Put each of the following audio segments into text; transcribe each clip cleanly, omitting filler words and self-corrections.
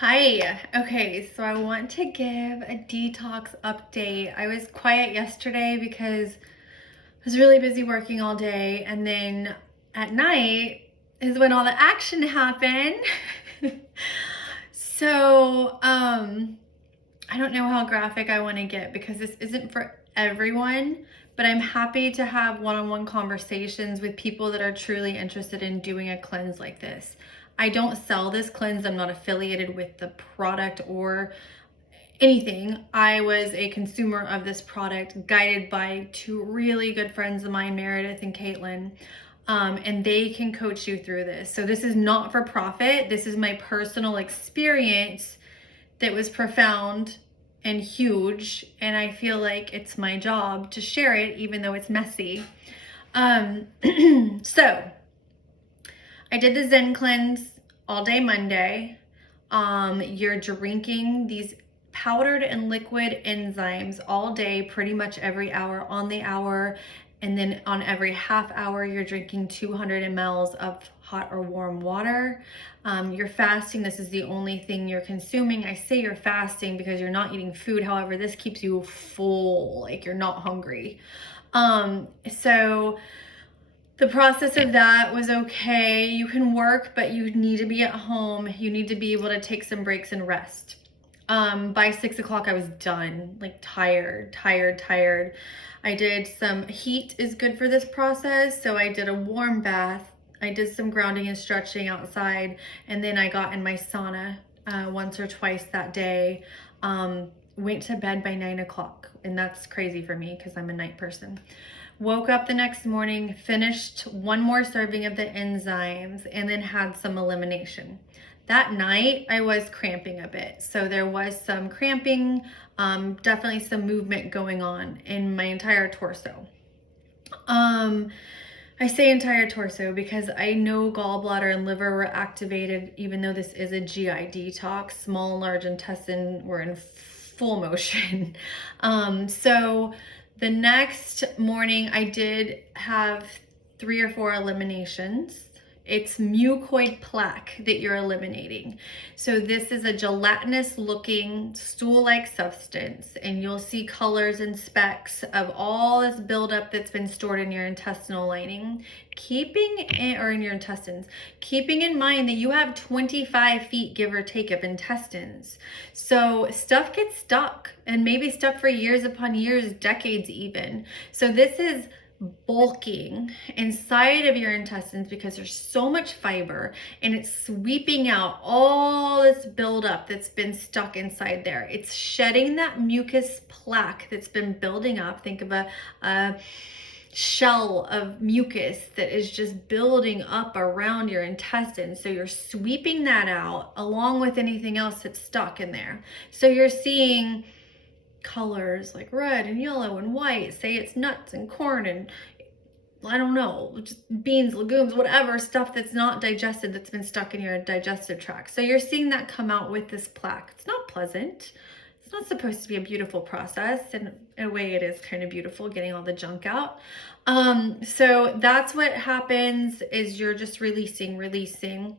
Hi. Okay, so I want to give a detox update. I was quiet yesterday because I was really busy working all day, and then at night is when all the action happened. So, I don't know how graphic I want to get because this isn't for everyone, but I'm happy to have one-on-one conversations with people that are truly interested in doing a cleanse like this. I don't sell this cleanse. I'm not affiliated with the product or anything. I was a consumer of this product guided by two really good friends of mine, Meredith and Caitlin. And they can coach you through this. So this is not for profit. This is my personal experience that was profound and huge, and I feel like it's my job to share it even though it's messy. So I did the ZenCleanse all day Monday. You're drinking these powdered and liquid enzymes all day, pretty much every hour, on the hour, and then on every half hour you're drinking 200 mLs of hot or warm water. You're fasting. This is the only thing you're consuming. I say you're fasting because you're not eating food. However, this keeps you full, like you're not hungry. So the process of that was okay. You can work, but you need to be at home. You need to be able to take some breaks and rest. By 6 o'clock, I was done, like tired. I did some heat is good for this process. So I did a warm bath. I did some grounding and stretching outside. And then I got in my sauna once or twice that day. Went to bed by 9 o'clock. And that's crazy for me because I'm a night person. Woke up the next morning, finished one more serving of the enzymes, and then had some elimination. That night, I was cramping a bit. So there was some cramping, definitely some movement going on in my entire torso. I say entire torso because I know gallbladder and liver were activated, even though this is a GI detox. Small and large intestine were in full motion. So the next morning I did have 3 or 4 eliminations. It's mucoid plaque that you're eliminating. So this is a gelatinous looking stool-like substance, and you'll see colors and specks of all this buildup that's been stored in your intestinal lining, or in your intestines, keeping in mind that you have 25 feet, give or take, of intestines. So stuff gets stuck, and maybe stuck for years upon years, decades even. So this is bulking inside of your intestines because there's so much fiber, and it's sweeping out all this buildup that's been stuck inside there. It's shedding that mucus plaque that's been building up. Think of a shell of mucus that is just building up around your intestines. So you're sweeping that out along with anything else that's stuck in there. So you're seeing colors like red and yellow and white, say it's nuts and corn and I don't know, just beans, legumes, whatever, stuff that's not digested, that's been stuck in your digestive tract. So you're seeing that come out with this plaque. It's not pleasant. It's not supposed to be a beautiful process, and in a way it is kind of beautiful getting all the junk out. So that's what happens, is you're just releasing.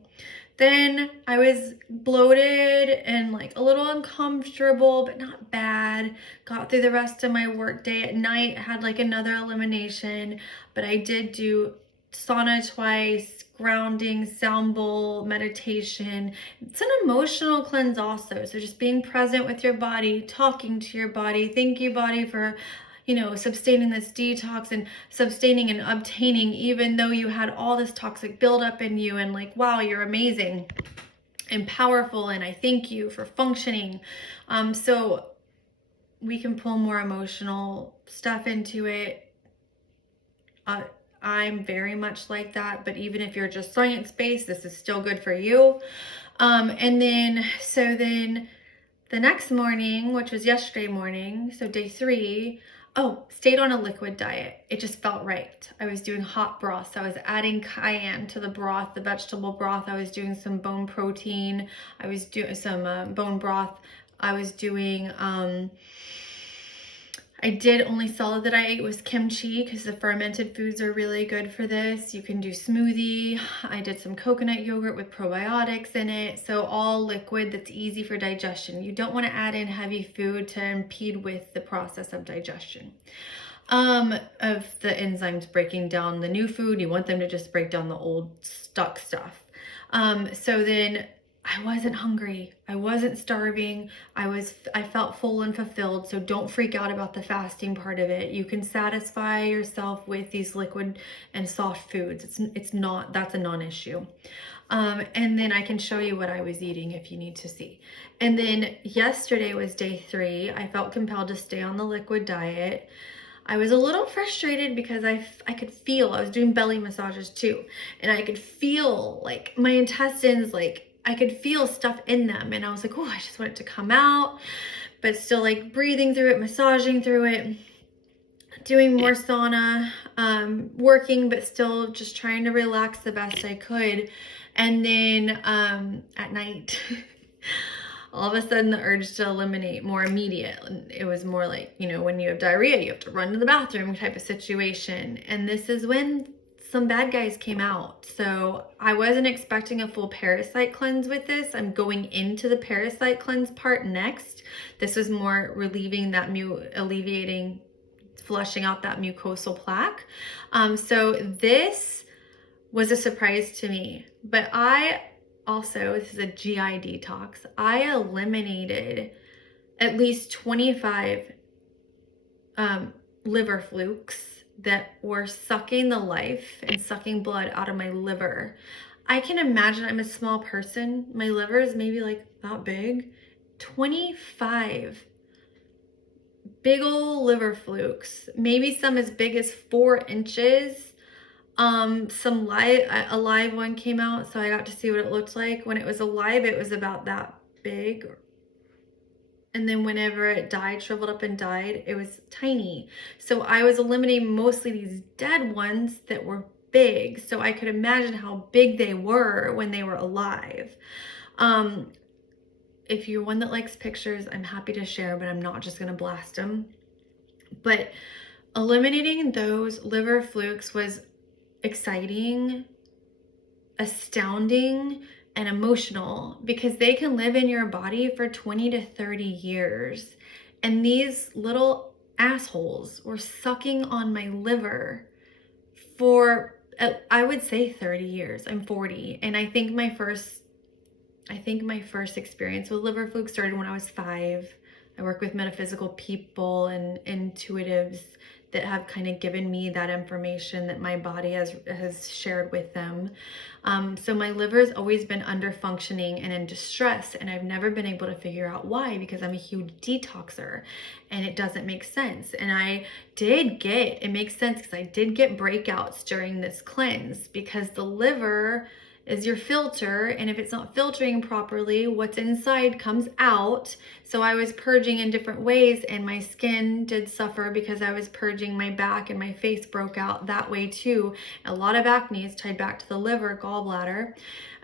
Then I was bloated and like a little uncomfortable, but not bad. Got through the rest of my work day. At night, had like another elimination, but I did do sauna twice, grounding, sound bowl, meditation. It's an emotional cleanse also. So just being present with your body, talking to your body. Thank you, body, for sustaining this detox and sustaining and obtaining, even though you had all this toxic buildup in you, and like, wow, you're amazing and powerful, and I thank you for functioning. So we can pull more emotional stuff into it. I'm very much like that, but even if you're just science-based, this is still good for you. And then the next morning, which was yesterday morning, so day 3, stayed on a liquid diet. It just felt right. I was doing hot broths. I was adding cayenne to the broth, the vegetable broth. I was doing some bone protein. I was doing some bone broth. I was doing I did only solid that I ate was kimchi because the fermented foods are really good for this. You can do smoothie. I did some coconut yogurt with probiotics in it. So all liquid that's easy for digestion. You don't want to add in heavy food to impede with the process of digestion. Of the enzymes breaking down the new food. You want them to just break down the old stuck stuff. So then I wasn't hungry. I wasn't starving. I felt full and fulfilled. So don't freak out about the fasting part of it. You can satisfy yourself with these liquid and soft foods. That's a non-issue. And then I can show you what I was eating if you need to see. And then yesterday was day 3. I felt compelled to stay on the liquid diet. I was a little frustrated because I could feel, I was doing belly massages too, and I could feel like my intestines, like I could feel stuff in them, and I was like, oh, I just want it to come out, but still like breathing through it, massaging through it, doing more sauna, working, but still just trying to relax the best I could. And then at night, all of a sudden the urge to eliminate more immediate. It was more like, you know, when you have diarrhea, you have to run to the bathroom type of situation. And this is when some bad guys came out. So I wasn't expecting a full parasite cleanse with this. I'm going into the parasite cleanse part next. This was more relieving that alleviating, flushing out that mucosal plaque. So this was a surprise to me, but this is a GI detox. I eliminated at least 25 liver flukes that were sucking the life and sucking blood out of my liver. I can imagine, I'm a small person. My liver is maybe like that big. 25 big old liver flukes, maybe some as big as 4 inches. A live one came out, so I got to see what it looked like. When it was alive, it was about that big. And then whenever it died, shriveled up and died, it was tiny. So I was eliminating mostly these dead ones that were big. So I could imagine how big they were when they were alive. If you're one that likes pictures, I'm happy to share, but I'm not just going to blast them. But eliminating those liver flukes was exciting, astounding, and emotional because they can live in your body for 20 to 30 years. And these little assholes were sucking on my liver for, I would say 30 years. I'm 40. And I think my first experience with liver fluke started when I was 5. I work with metaphysical people and intuitives that have kind of given me that information that my body has shared with them. So my liver's always been under functioning and in distress, and I've never been able to figure out why, because I'm a huge detoxer and it doesn't make sense. And it makes sense because I did get breakouts during this cleanse because the liver is your filter, and if it's not filtering properly, what's inside comes out. So I was purging in different ways, and my skin did suffer because I was purging. My back and my face broke out that way too. A lot of acne is tied back to the liver, gallbladder.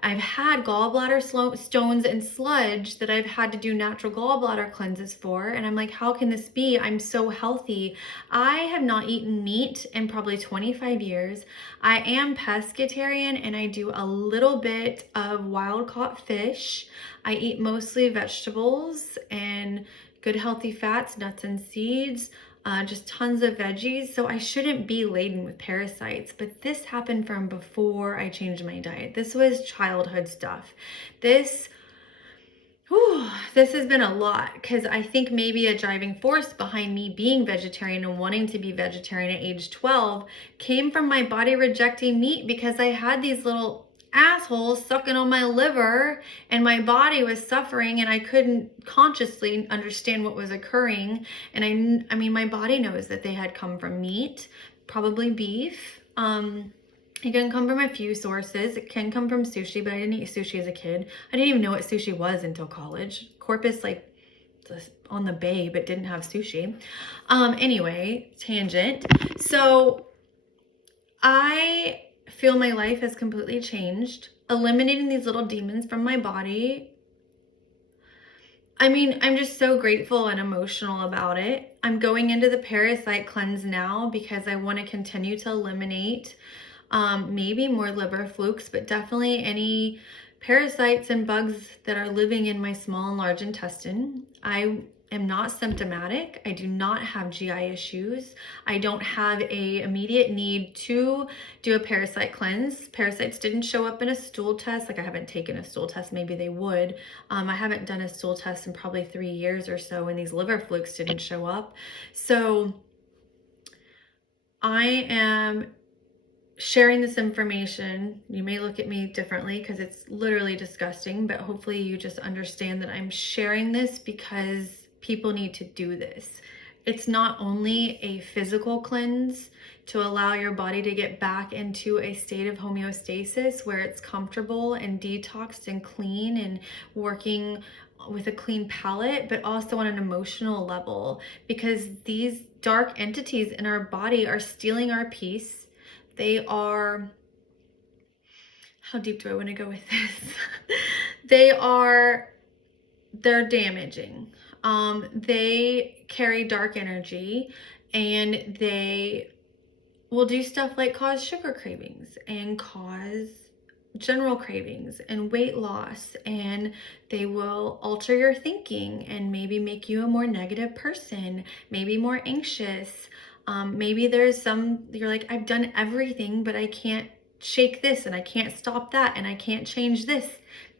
I've had gallbladder stones and sludge that I've had to do natural gallbladder cleanses for. And I'm like, how can this be? I'm so healthy. I have not eaten meat in probably 25 years. I am pescatarian and I do a little bit of wild caught fish. I eat mostly vegetables and good healthy fats, nuts and seeds. Just tons of veggies. So I shouldn't be laden with parasites, but this happened from before I changed my diet. This was childhood stuff. This has been a lot because I think maybe a driving force behind me being vegetarian and wanting to be vegetarian at age 12 came from my body rejecting meat because I had these little assholes sucking on my liver and my body was suffering and I couldn't consciously understand what was occurring. And I mean, my body knows that they had come from meat, probably beef. It can come from a few sources. It can come from sushi, but I didn't eat sushi as a kid. I didn't even know what sushi was until college. Corpus, like, on the bay, but didn't have sushi. Anyway, tangent. So I feel my life has completely changed. Eliminating these little demons from my body I mean, I'm just so grateful and emotional about it. I'm going into the parasite cleanse now because I want to continue to eliminate maybe more liver flukes, but definitely any parasites and bugs that are living in my small and large intestine. I am not symptomatic. I do not have GI issues. I don't have a immediate need to do a parasite cleanse. Parasites didn't show up in a stool test. Like, I haven't taken a stool test. Maybe they would. I haven't done a stool test in probably 3 years or so, and these liver flukes didn't show up. So I am sharing this information. You may look at me differently because it's literally disgusting, but hopefully you just understand that I'm sharing this because people need to do this. It's not only a physical cleanse to allow your body to get back into a state of homeostasis where it's comfortable and detoxed and clean and working with a clean palate, but also on an emotional level, because these dark entities in our body are stealing our peace. They are, how deep do I want to go with this? They're damaging. They carry dark energy, and they will do stuff like cause sugar cravings and cause general cravings and weight loss, and they will alter your thinking and maybe make you a more negative person, maybe more anxious. Maybe there's you're like, I've done everything, but I can't shake this and I can't stop that and I can't change this.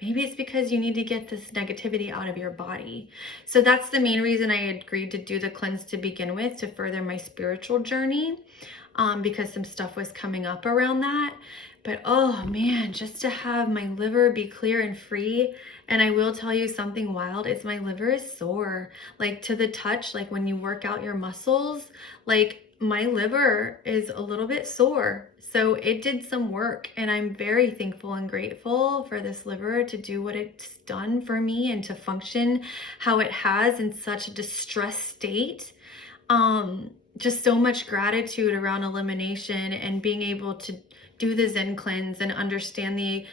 Maybe it's because you need to get this negativity out of your body. So that's the main reason I agreed to do the cleanse to begin with, to further my spiritual journey, because some stuff was coming up around that. But oh man, just to have my liver be clear and free. And I will tell you something wild is my liver is sore. Like, to the touch, like when you work out your muscles, like my liver is a little bit sore. So it did some work, and I'm very thankful and grateful for this liver to do what it's done for me and to function how it has in such a distressed state. Just so much gratitude around elimination and being able to do the ZenCleanse and understand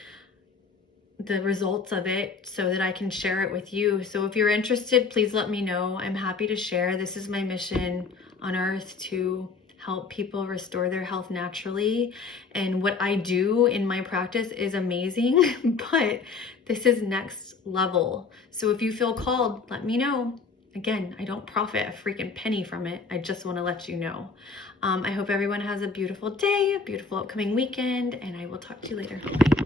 the results of it so that I can share it with you. So if you're interested, please let me know. I'm happy to share. This is my mission on earth, to help people restore their health naturally. And what I do in my practice is amazing, but this is next level. So if you feel called, let me know. Again, I don't profit a freaking penny from it. I just want to let you know. I hope everyone has a beautiful day, a beautiful upcoming weekend, and I will talk to you later. Bye.